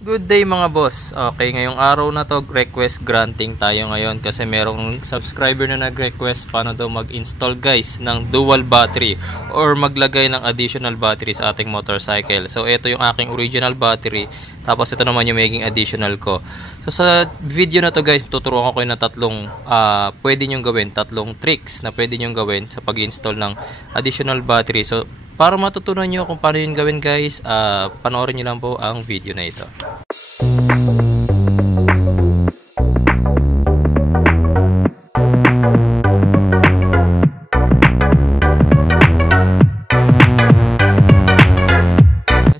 Good day mga boss. Okay, ngayong araw na to request granting tayo ngayon kasi merong subscriber na nag-request paano daw mag-install guys ng dual battery or maglagay ng additional battery sa ating motorcycle. So ito yung aking original battery, tapos ito naman yung maging additional ko. So sa video na to guys, tuturuan ko kayo ng tatlong pwede nyo gawin, tatlong tricks na pwede nyo gawin sa pag-install ng additional battery. So para matutunan nyo kung paano yun gawin guys, panoorin nyo lang po ang video na ito.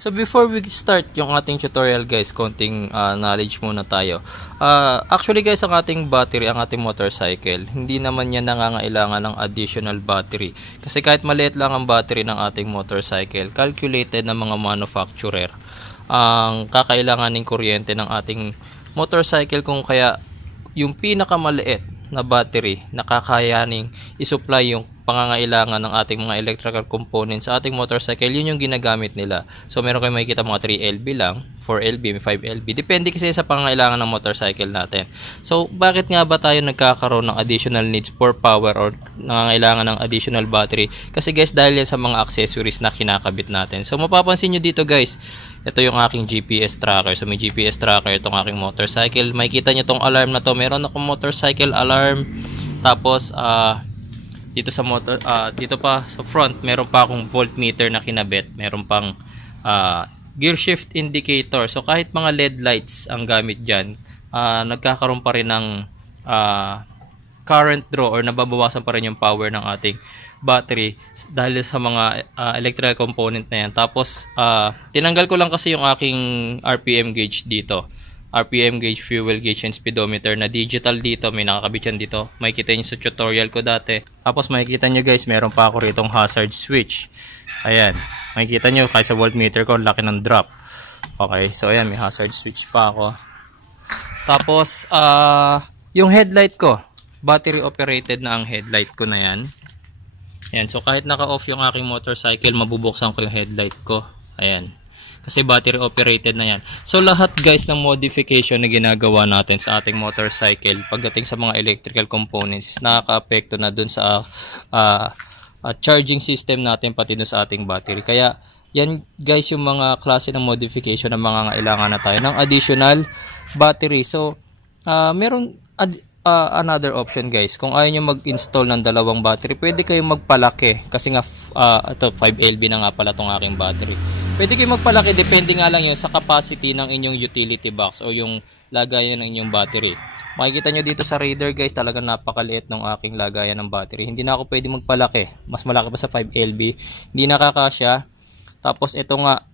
So before we start yung ating tutorial guys, konting knowledge muna tayo. Actually guys, ang ating battery, ang ating motorcycle, hindi naman yan nangangailangan ng additional battery. Kasi kahit maliit lang ang battery ng ating motorcycle, calculated ng mga manufacturer ang kakailanganing kuryente ng ating motorcycle, kung kaya yung pinakamaliit na battery nakakayaning isupply yung pangangailangan ng ating mga electrical components sa ating motorcycle, yun yung ginagamit nila. So meron kayo makikita mga 3LB lang, 4LB, 5LB, depende kasi sa pangangailangan ng motorcycle natin. So bakit nga ba tayo nagkakaroon ng additional needs for power or nangangailangan ng additional battery? Kasi guys, dahil yan sa mga accessories na kinakabit natin. So mapapansin nyo dito guys, ito yung aking GPS tracker. So may GPS tracker itong aking motorcycle. Makikita nyo itong alarm na to, meron akong motorcycle alarm. Tapos dito sa motor, dito pa sa front, meron pa akong voltmeter na kinabit, meron pang gear shift indicator. So kahit mga LED lights ang gamit dyan, nagkakaroon pa rin ng current draw or nababawasan pa rin yung power ng ating battery dahil sa mga electrical component na yan. Tapos tinanggal ko lang kasi yung aking RPM gauge dito, RPM gauge, fuel gauge, and speedometer na digital dito. May nakakabit yan dito. Makikita nyo sa tutorial ko dati. Tapos makikita nyo guys, meron pa ako ritong hazard switch. Ayan. Makikita nyo kahit sa voltmeter ko, laki ng drop. Okay. So ayan, may hazard switch pa ako. Tapos yung headlight ko, battery operated na ang headlight ko na yan. Ayan. So kahit naka-off yung aking motorcycle, mabubuksan ko yung headlight ko. Ayan. Kasi battery operated na yan. So lahat guys ng modification na ginagawa natin sa ating motorcycle pagdating sa mga electrical components, nakaka-apekto na dun sa charging system natin, pati dun sa ating battery. Kaya yan guys yung mga klase ng modification na mga kailangan na tayo ng additional battery. So meron another option guys. Kung ayaw nyo mag-install ng dalawang battery, pwede kayong magpalaki. Kasi nga ito 5LB na nga pala itong aking battery. Pwede kayong magpalaki, depende nga lang yun sa capacity ng inyong utility box o yung lagayan ng inyong battery. Makikita nyo dito sa Raider guys, talagang napakaliit ng aking lagayan ng battery. Hindi na ako pwede magpalaki. Mas malaki pa sa 5LB. Hindi nakakasya. Tapos ito nga,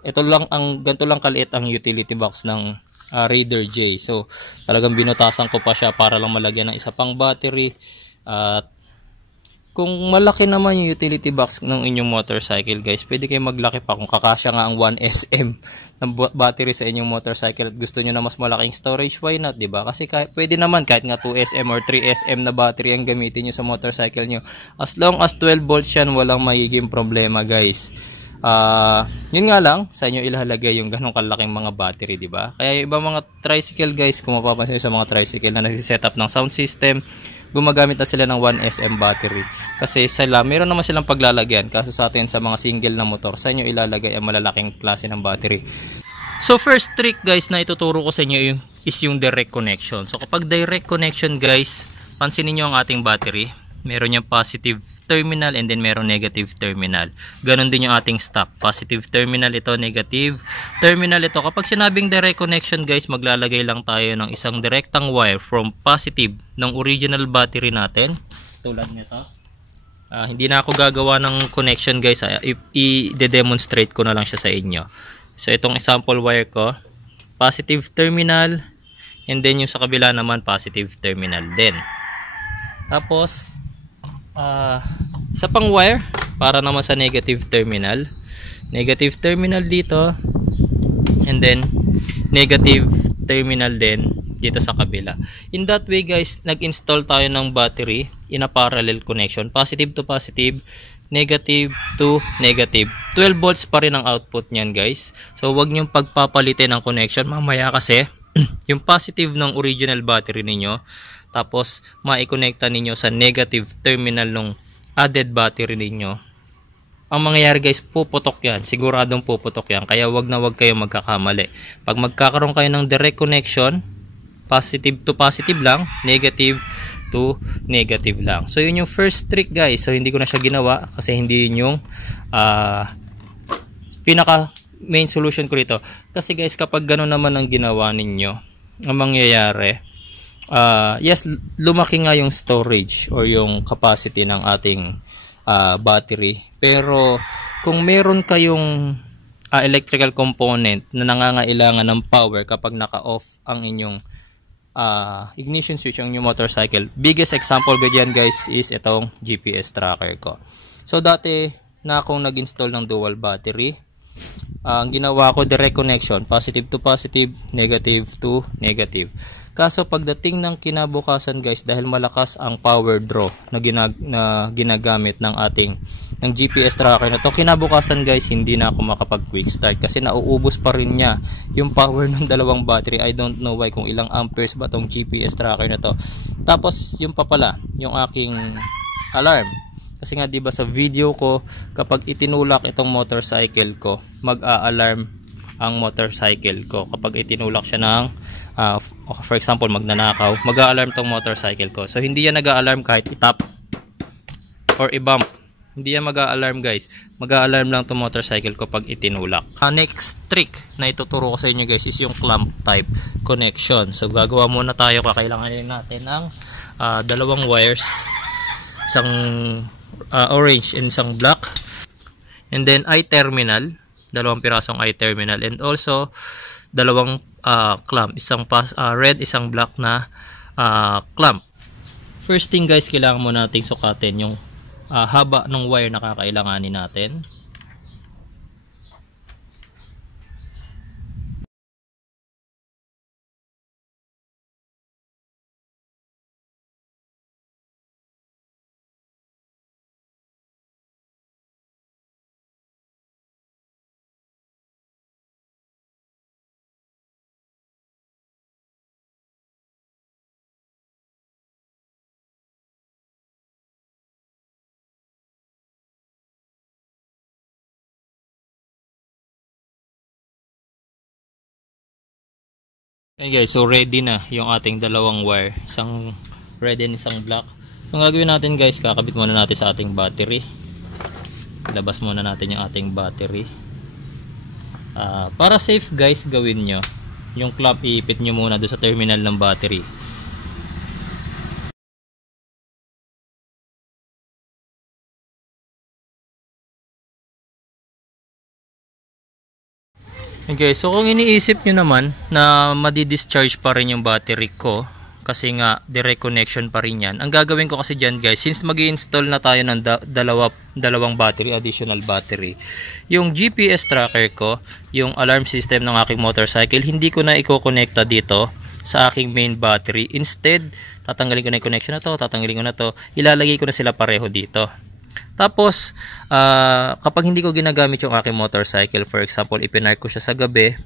ito lang ganito lang kaliit ang utility box ng Raider J. So talagang binutasan ko pa siya para lang malagyan ng isa pang battery. At kung malaki naman yung utility box ng inyong motorcycle guys, pwede kayo maglaki pa. Kung kakasya nga ang 1SM ng battery sa inyong motorcycle at gusto nyo na mas malaking storage, why not, diba? Kasi pwede naman kahit nga 2SM or 3SM na battery ang gamitin nyo sa motorcycle nyo. As long as 12 volts yan, walang magiging problema guys. Yun nga lang, sa inyo ilalagay yung ganong kalaking mga battery, diba? Kaya yung ibang mga tricycle guys, kung mapapansin sa mga tricycle na nag-set up ng sound system, gumagamit na sila ng 1SM battery. Kasi sila, meron naman silang paglalagyan. Kaso sa atin, sa mga single na motor, sa inyo ilalagay ang malalaking klase ng battery. So first trick guys na ituturo ko sa inyo is yung direct connection. So kapag direct connection guys, pansinin nyo ang ating battery. Meron yung positive terminal and then meron negative terminal. Ganon din yung ating stock. Positive terminal ito, negative terminal ito. Kapag sinabing direct connection guys, maglalagay lang tayo ng isang direktang wire from positive ng original battery natin. Tulad nito. Hindi na ako gagawa ng connection guys. I-demonstrate ko na lang siya sa inyo. So itong example wire ko, positive terminal, and then yung sa kabila naman positive terminal din. Tapos isa pang wire para naman sa negative terminal dito, and then negative terminal din dito sa kabila. In that way guys, nag-install tayo ng battery in a parallel connection, positive to positive, negative to negative. 12 volts pa rin ang output niyan guys. So wag niyong pagpapalitin ang connection mamaya kasi yung positive ng original battery ninyo tapos mai-connecta ninyo sa negative terminal ng added battery ninyo. Ang mangyayari guys, puputok yan. Siguradong puputok yan. Kaya wag na wag kayo magkakamali. Pag magkakaroon kayo ng direct connection, positive to positive lang, negative to negative lang. So yun yung first trick guys. So hindi ko na siya ginawa kasi hindi yun yung pinaka main solution ko rito. Kasi guys, kapag gano'n naman ang ginawa ninyo, ang mangyayari, yes, lumaki nga yung storage or yung capacity ng ating battery. Pero kung meron kayong electrical component na nangangailangan ng power kapag naka-off ang inyong ignition switch ang inyong motorcycle, biggest example ko dyan guys is itong GPS tracker ko. So dati na akong nag-install ng dual battery, ang ginawa ko direct connection, positive to positive, negative to negative. Kaso pagdating ng kinabukasan guys, dahil malakas ang power draw na ginagamit ng ng GPS tracker na to, kinabukasan guys hindi na ako makapag quick start kasi nauubos pa rin niya yung power ng dalawang battery. I don't know why, kung ilang amperes ba tong GPS tracker na to. Tapos yung pa pala, yung aking alarm. Kasi nga 'di ba sa video ko, kapag itinulak itong motorcycle ko, mag-a-alarm ang motorcycle ko. Kapag itinulak siya ng for example magnanakaw, mag-a-alarm tong motorcycle ko. So hindi yan nag-a-alarm kahit itap or i-bump. Hindi yan mag-a-alarm guys. Mag-a-alarm lang tong motorcycle ko pag itinulak. Next trick na ituturo ko sa inyo guys is yung clamp type connection. So gagawa muna tayo. Kakailanganin natin ng dalawang wires, isang orange and isang black, and then I-terminal, dalawang pirasong I-terminal, and also dalawang clamp, isang red, isang black na clamp. First thing guys, kailangan mo nating sukatin yung haba ng wire na kakailanganin natin. Okay guys, so ready na yung ating dalawang wire, isang red and isang black. So gagawin natin guys, kakabit muna natin sa ating battery. Labas muna natin yung ating battery. Para safe guys, gawin nyo yung clamp, iipit nyo muna doon sa terminal ng battery. Okay, so kung iniisip nyo naman na madi-discharge pa rin yung battery ko kasi nga direct connection pa rin yan, ang gagawin ko kasi dyan guys, since mag-i-install na tayo ng dalawang battery, additional battery, yung GPS tracker ko, yung alarm system ng aking motorcycle, hindi ko na i-connecta dito sa aking main battery. Instead, tatanggalin ko na yung connection na to, tatanggalin ko na to, ilalagay ko na sila pareho dito. Tapos kapag hindi ko ginagamit yung aking motorcycle, for example ipinark ko siya sa gabi,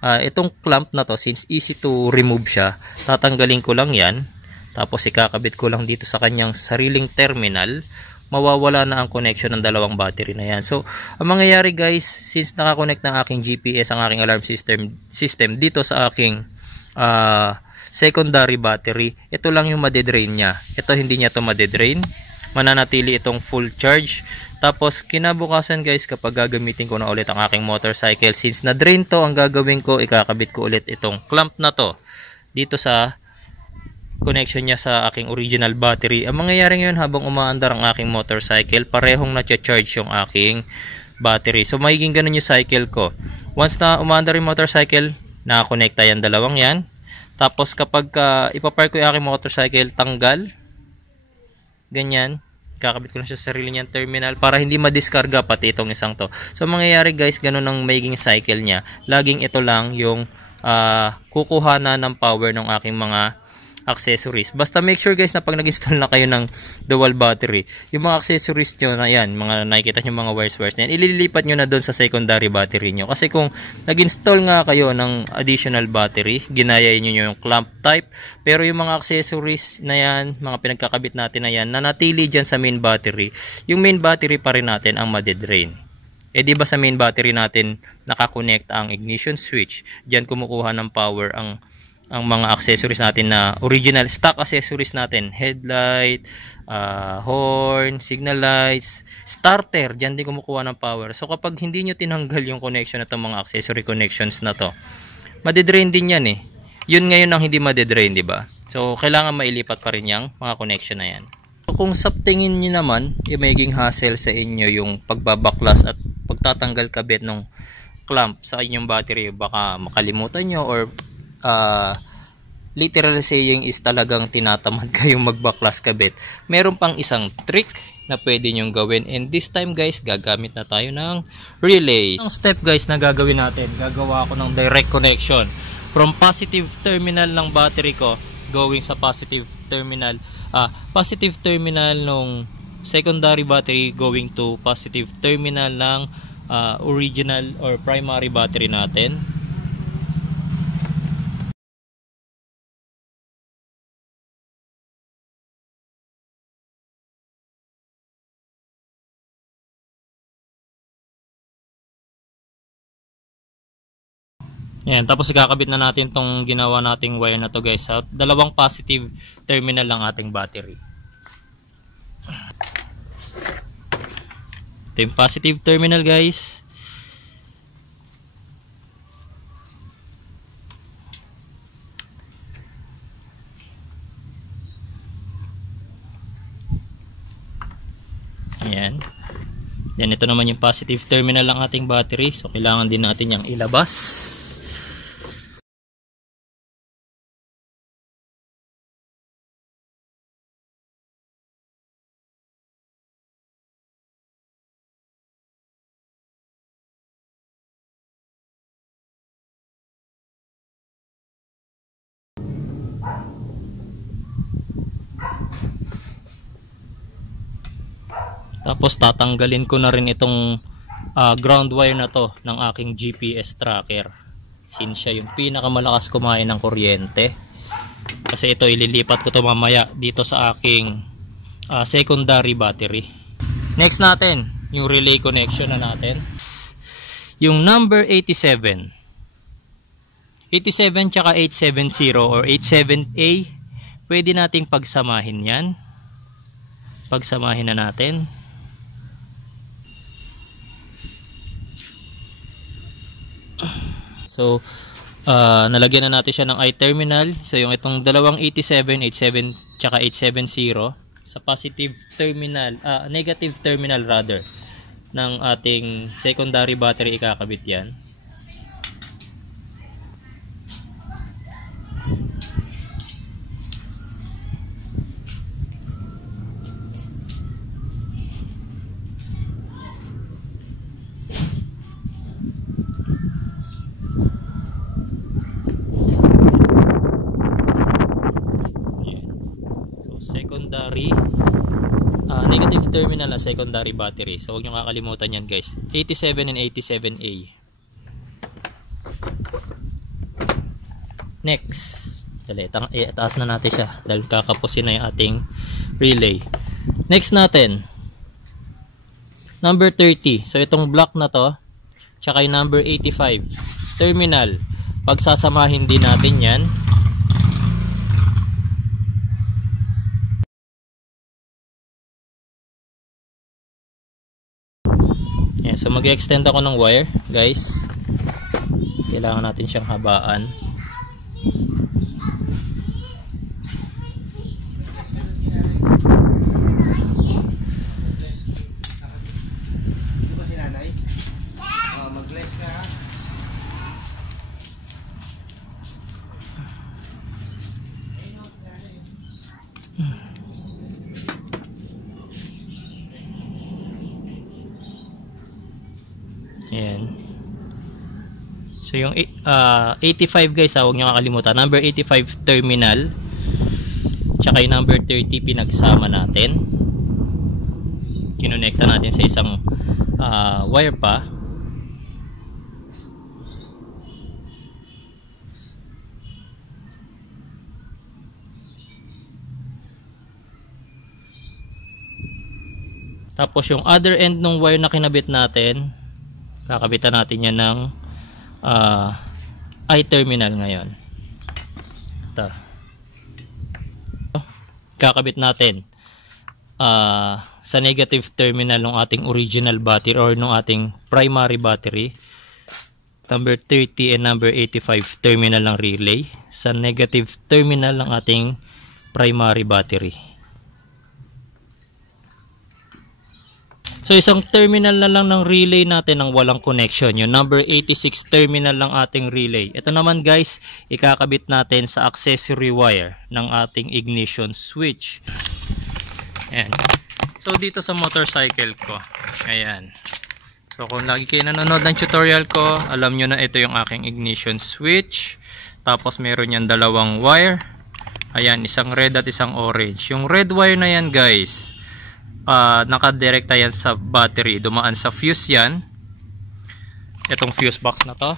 itong clamp na to, since easy to remove siya, tatanggalin ko lang yan, tapos ikakabit ko lang dito sa kanyang sariling terminal, mawawala na ang connection ng dalawang battery na yan. So ang mangyayari guys, since nakakonect ng aking GPS ang aking alarm system dito sa aking secondary battery, ito lang yung madedrain niya. Ito hindi niya to madedrain, mananatili itong full charge. Tapos kinabukasan guys, kapag gagamitin ko na ulit ang aking motorcycle, since na drain to, ang gagawin ko, ikakabit ko ulit itong clamp na to dito sa connection niya sa aking original battery. Ang mangyayari ngayon, habang umaandar ang aking motorcycle, parehong na-charge yung aking battery. So magiging ganun yung cycle ko. Once na umaandar yung motorcycle, nakakonekta yan dalawang yan. Tapos kapag ipapark ko yung aking motorcycle, tanggal, ganyan, kakabit ko na siya sa sarili niyang terminal para hindi madiskarga pati itong isang to. So mangyayari guys, ganun ang magiging cycle niya. Laging ito lang yung kukuha na ng power ng aking mga accessories. Basta make sure guys na pag nag-install na kayo ng dual battery, yung mga accessories nyo na yan, mga nakikita nyo mga wires na yan, ililipat nyo na doon sa secondary battery nyo. Kasi kung nag-install nga kayo ng additional battery, ginaya nyo yung clamp type, pero yung mga accessories na yan, mga pinagkakabit natin na yan, nanatili dyan sa main battery, yung main battery pa rin natin ang madedrain. Eh di ba sa main battery natin nakakonect ang ignition switch, diyan kumukuha ng power ang mga accessories natin na original stock accessories natin, headlight, horn, signal lights, starter, diyan din kumukuha ng power. So kapag hindi nyo tinanggal yung connection na itong mga accessory connections na to, madedrain din yan eh. Yun ngayon ang hindi madedrain, di ba? So kailangan mailipat pa rin yung mga connection na yan. So kung sa tingin nyo naman, magiging hassle sa inyo yung pagbabaklas at pagtatanggal kabit ng clamp sa inyong battery, baka makalimutan nyo or literal saying is talagang tinatamad kayong magbaklas kabit, meron pang isang trick na pwede nyong gawin, and this time guys gagamit na tayo ng relay. Ang step guys na gagawin natin, gagawa ako ng direct connection from positive terminal ng battery ko going sa positive terminal nung secondary battery going to positive terminal ng original or primary battery natin. Ayan, tapos ikakabit na natin tong ginawa nating wire na to guys sa dalawang positive terminal ng ating battery. Ito yung positive terminal guys. Ayan. Then ito naman yung positive terminal ng ating battery. So kailangan din natin yung ilabas. Tapos tatanggalin ko na rin itong ground wire na to ng aking GPS tracker, since siya yung pinakamalakas kumain ng kuryente. Kasi ito ililipat ko to mamaya dito sa aking secondary battery. Next natin yung relay connection na natin, yung number 87 tsaka 870 or 87A, pwede nating pagsamahin yan. Pagsamahin na natin. So nalagyan na natin siya ng I-terminal. So yung itong dalawang 87 tsaka 870 sa positive terminal, negative terminal rather ng ating secondary battery ikakabit yan. Negative terminal na secondary battery. So huwag nyo kakalimutan yan guys. 87 and 87A. Next, itaas na natin siya dahil kakapusin na yung ating relay. Next natin, number 30. So itong block na to tsaka yung number 85 terminal, pagsasamahin din natin yan. Yan, so mag-extend ako ng wire guys. Kailangan natin siyang habaan. Ayan. So yung 85 guys, huwag nyo kakalimutan. Number 85 terminal tsaka yung number 30 pinagsama natin. Kinonekta natin sa isang wire pa. Tapos yung other end ng wire na kinabit natin, kakabitan natin yan ng I-terminal ngayon. Ito. Kakabit natin sa negative terminal ng ating original battery or ng ating primary battery. Number 30 and number 85 terminal ng relay sa negative terminal ng ating primary battery. So isang terminal na lang ng relay natin ang walang connection, yung number 86 terminal ng ating relay. Ito naman guys, ikakabit natin sa accessory wire ng ating ignition switch. Ayan. So dito sa motorcycle ko, ayan. So kung lagi kayo nanonood ng tutorial ko, alam nyo na ito yung aking ignition switch. Tapos meron yan dalawang wire. Ayan, isang red at isang orange. Yung red wire na yan guys, nakadirekta yan sa battery, dumaan sa fuse yan, itong fuse box na to.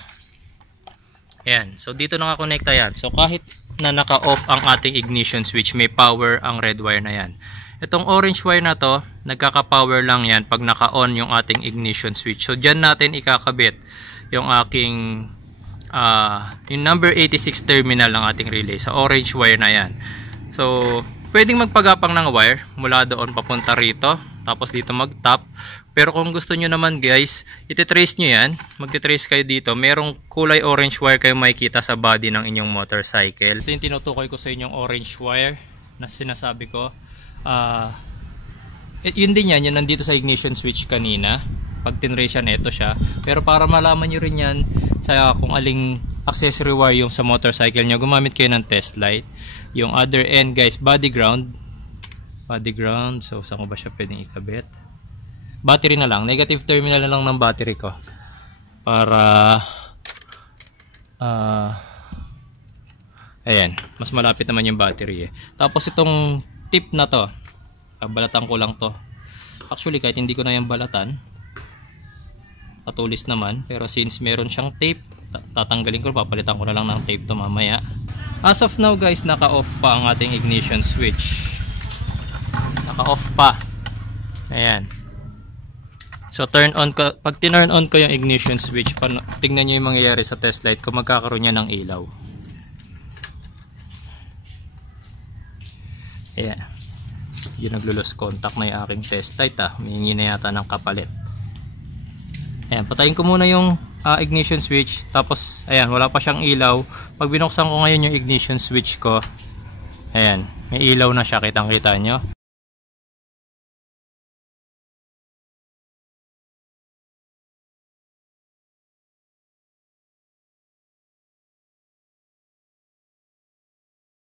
Ayan, so dito nakakonekta yan. So kahit na naka-off ang ating ignition switch, may power ang red wire na yan. Itong orange wire na to, nagkaka-power lang yan pag naka-on yung ating ignition switch. So dyan natin ikakabit yung aking yung number 86 terminal ng ating relay sa orange wire na yan. So pwedeng magpagapang ng wire mula doon papunta rito, tapos dito mag-top. Pero kung gusto nyo naman guys, ititrace nyo yan, magtitrace kayo dito. Merong kulay orange wire kayo makikita sa body ng inyong motorcycle. Ito yung tinutukoy ko sa inyong orange wire na sinasabi ko. Yun din yan, yun nandito sa ignition switch kanina. Pag tinrace yan, ito siya. Pero para malaman nyo rin yan sa kung aling accessory wire yung sa motorcycle nyo, gumamit kayo ng test light. Yung other end guys, body ground. So saan ko ba siya pwedeng ikabit? Battery na lang, negative terminal na lang ng battery ko para ayan, mas malapit naman yung battery Tapos itong tip na to, balatan ko lang to. Actually kahit hindi ko na yung balatan, patulis naman, pero since meron siyang tape, tatanggalin ko, papalitan ko na lang ng tape to mamaya. As of now guys, naka-off pa ang ating ignition switch. Naka-off pa. Ayan. So turn on ko, pag tinurn on ko yung ignition switch, tingnan nyo yung mangyayari sa test light kung magkakaroon niya ng ilaw. Ayan. Yung naglo-lose contact na yung aking test light humingi na yata ng kapalit. Ayan, patayin ko muna yung ignition switch. Tapos, ayan, wala pa siyang ilaw. Pag binuksan ko ngayon yung ignition switch ko, ayan, may ilaw na siya. Kitang-kita nyo.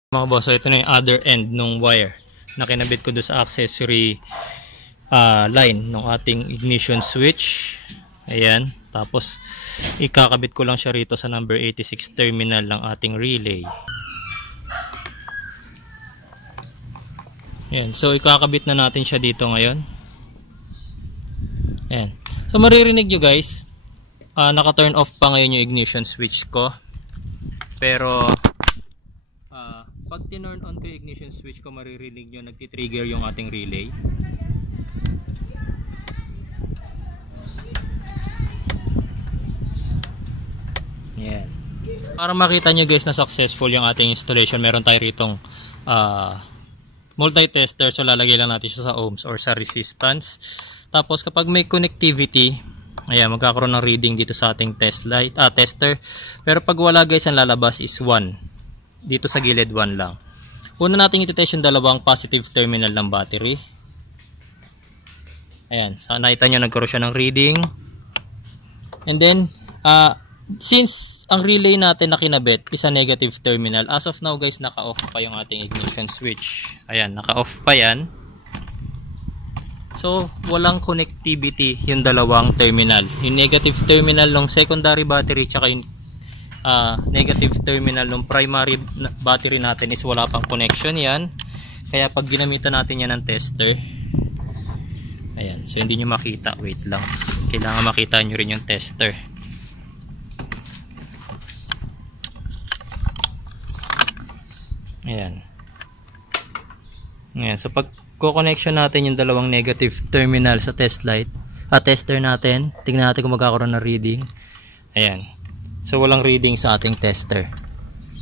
Mga boss, so ito na yung other end ng wire na kinabit ko doon sa accessory line ng ating ignition switch. Ayan, tapos ikakabit ko lang siya rito sa number 86 terminal ng ating relay. Ayan, so ikakabit na natin siya dito ngayon. Ayan, so maririnig nyo guys, naka-turn off pa ngayon yung ignition switch ko. Pero pag tinurn on ko yung ignition switch ko, maririnig nyo nagtitrigger yung ating relay. Yan. Para makita nyo guys na successful yung ating installation, meron tayo ritong multi-tester. So lalagay lang natin siya sa ohms or sa resistance. Tapos kapag may connectivity, ayan, magkakaroon ng reading dito sa ating tester. Pero pag wala guys, ang lalabas is 1. Dito sa gilid 1 lang. Una natin iti-test yung dalawang positive terminal ng battery. Ayan, so nakita nyo nagkaroon siya ng reading. And then since ang relay natin na kinabit is a negative terminal, as of now guys, naka-off pa yung ating ignition switch. Ayan, naka-off pa yan. So walang connectivity yung dalawang terminal. Yung negative terminal ng secondary battery tsaka yung negative terminal ng primary battery natin is wala pang connection yan. Kaya pag ginamitan natin yan ng tester, ayan, so hindi nyo makita, wait lang, kailangan makita nyo rin yung tester. Ayan. Ayan, so pag co-connection natin yung dalawang negative terminal sa test light, tester natin, tingnan natin kung magkakaroon ng reading. Ayan, so walang reading sa ating tester.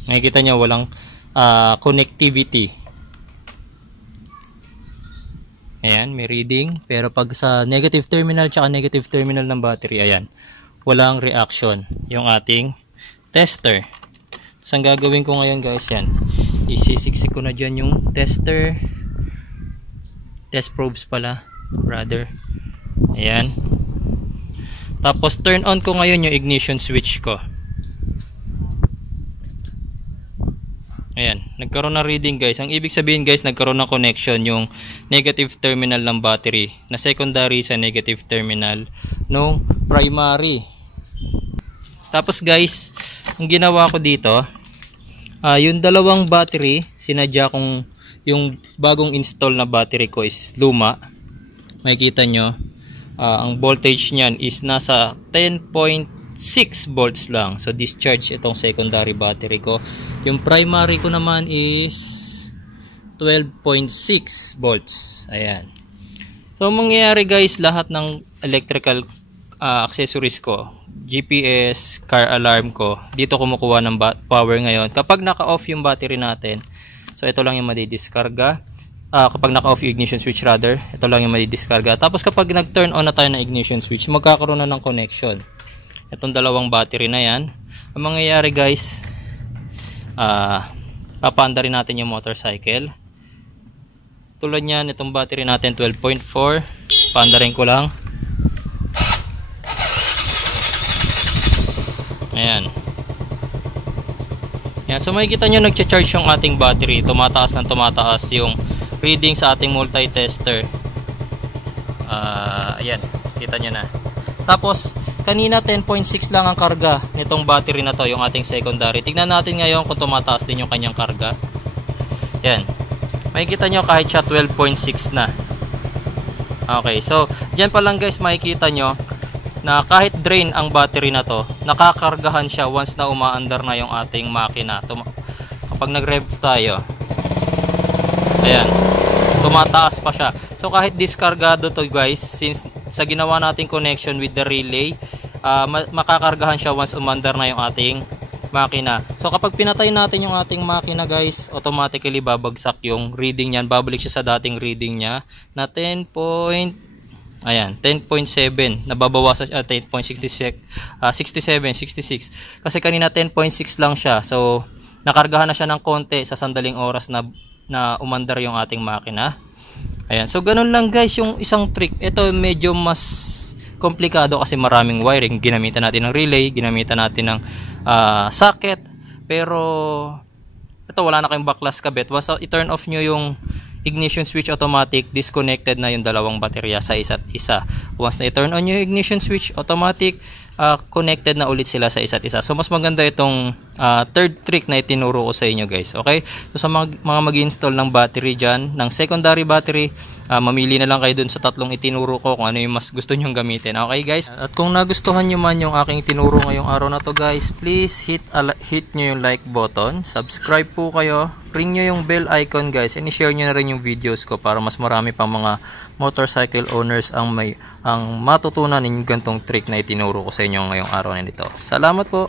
Nakikita nyo walang connectivity. Ayan, may reading, pero pag sa negative terminal tsaka negative terminal ng battery, ayan, walang reaction yung ating tester. So ang gagawin ko ngayon guys, yan, isisiksik ko na dyan yung tester, test probes pala rather. Ayan, tapos turn on ko ngayon yung ignition switch ko. Ayan, nagkaroon ng reading guys. Ang ibig sabihin guys, nagkaroon ng connection yung negative terminal ng battery na secondary sa negative terminal nung primary. Tapos guys, ang ginawa ko dito, yung dalawang battery, sinadya kong yung bagong install na battery ko is luma. Makikita nyo, ang voltage niyan is nasa 10.6 volts lang. So discharge itong secondary battery ko. Yung primary ko naman is 12.6 volts. Ayan. So mangyayari guys, lahat ng electrical accessories ko, GPS, car alarm ko, dito kumukuha ng power ngayon. Kapag naka-off yung battery natin, so ito lang yung madidiskarga. Kapag naka-off yung ignition switch rather, ito lang yung madidiskarga. Tapos kapag nag-turn on na tayo ng ignition switch, magkakaroon na ng connection itong dalawang battery na yan. Ang mangyayari guys, papaanda rin natin yung motorcycle. Tulad yan, itong battery natin 12.4, paanda rin ko lang. Ayan. Ayan, so makikita nyo nagcha-charge yung ating battery, tumataas ng tumataas yung reading sa ating multi-tester. Ayan, kita nyo na. Tapos kanina 10.6 lang ang karga nitong battery na to, yung ating secondary. Tignan natin ngayon kung tumataas din yung kanyang karga. Yan, makikita nyo kahit siya 12.6 na. Okay, so dyan pa lang guys makikita nyo na kahit drain ang battery na to, nakakargahan siya once na umaandar na yung ating makina. Kapag nag-rev tayo, ayan, tumataas pa siya. So kahit diskargado to guys, since sa ginawa nating connection with the relay, makakargahan siya once umandar na yung ating makina. So kapag pinatay natin yung ating makina guys, automatically babagsak yung reading niyan, babalik siya sa dating reading niya na 10.7, nababawasan 10.66, 66 kasi kanina 10.6 lang siya. So nakargahan na siya ng konti sa sandaling oras na umandar yung ating makina. Ayan, so ganun lang guys yung isang trick. Ito medyo mas komplikado kasi maraming wiring. Ginamitan natin ng relay, ginamitan natin ng socket, pero ito wala na kayong backlash kabit. Once i-turn off nyo yung ignition switch automatic, disconnected na yung dalawang baterya sa isa't isa. Once na i-turn on yung ignition switch automatic, connected na ulit sila sa isa't isa. So mas maganda itong third trick na itinuro ko sa inyo guys. Okay, so sa mga mag-install ng battery dyan, ng secondary battery, mamili na lang kayo dun sa tatlong itinuro ko kung ano yung mas gusto nyong gamitin. Okay guys, at kung nagustuhan nyo man yung aking itinuro ngayong araw na to guys, please hit nyo yung like button, subscribe po kayo, ring nyo yung bell icon guys, and i-share nyo na rin yung videos ko para mas marami pang mga motorcycle owners ang matutunan yung gantong trick na itinuro ko sa inyo ngayong araw na nito. Salamat po!